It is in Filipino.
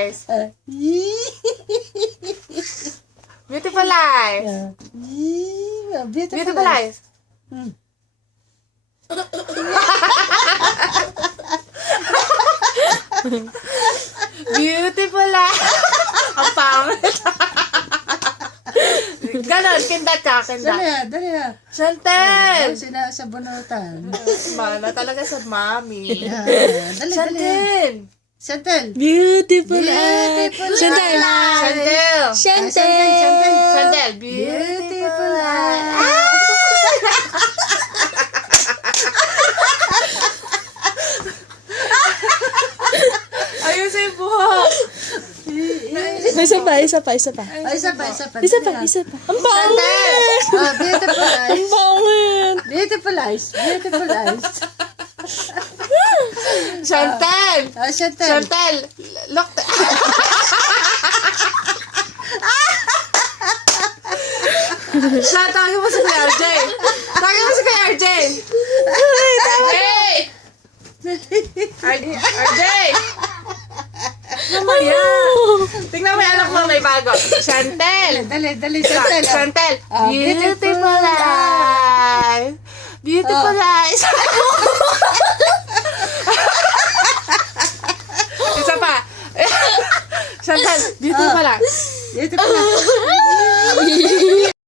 eyes. Beautiful eyes. Beautiful eyes. Beautiful eyes. Ang pangit. Ganon, kindat ka, kindat. Dali na. Chantel! Sa bunutan. Mana talaga sa mami. Dali. Chantel! Beautiful Chantel! Chantel! Chantel. Beautiful eyes. Ayusin yung buhok. Isa pa. Isa pa. Ang pangit! Beautiful eyes. Ang pangit! Beautiful eyes. Chantel! Chantel. Chantel! Look! Tawagin mo si Kuya RJ! Tawagin mo si Kuya RJ! RJ! Mamaya! Tingnan mo yung anak mo, may bago. Chantel! Dali, Chantel. Chantel! Beautiful Beautiful eyes! Beautiful eyes!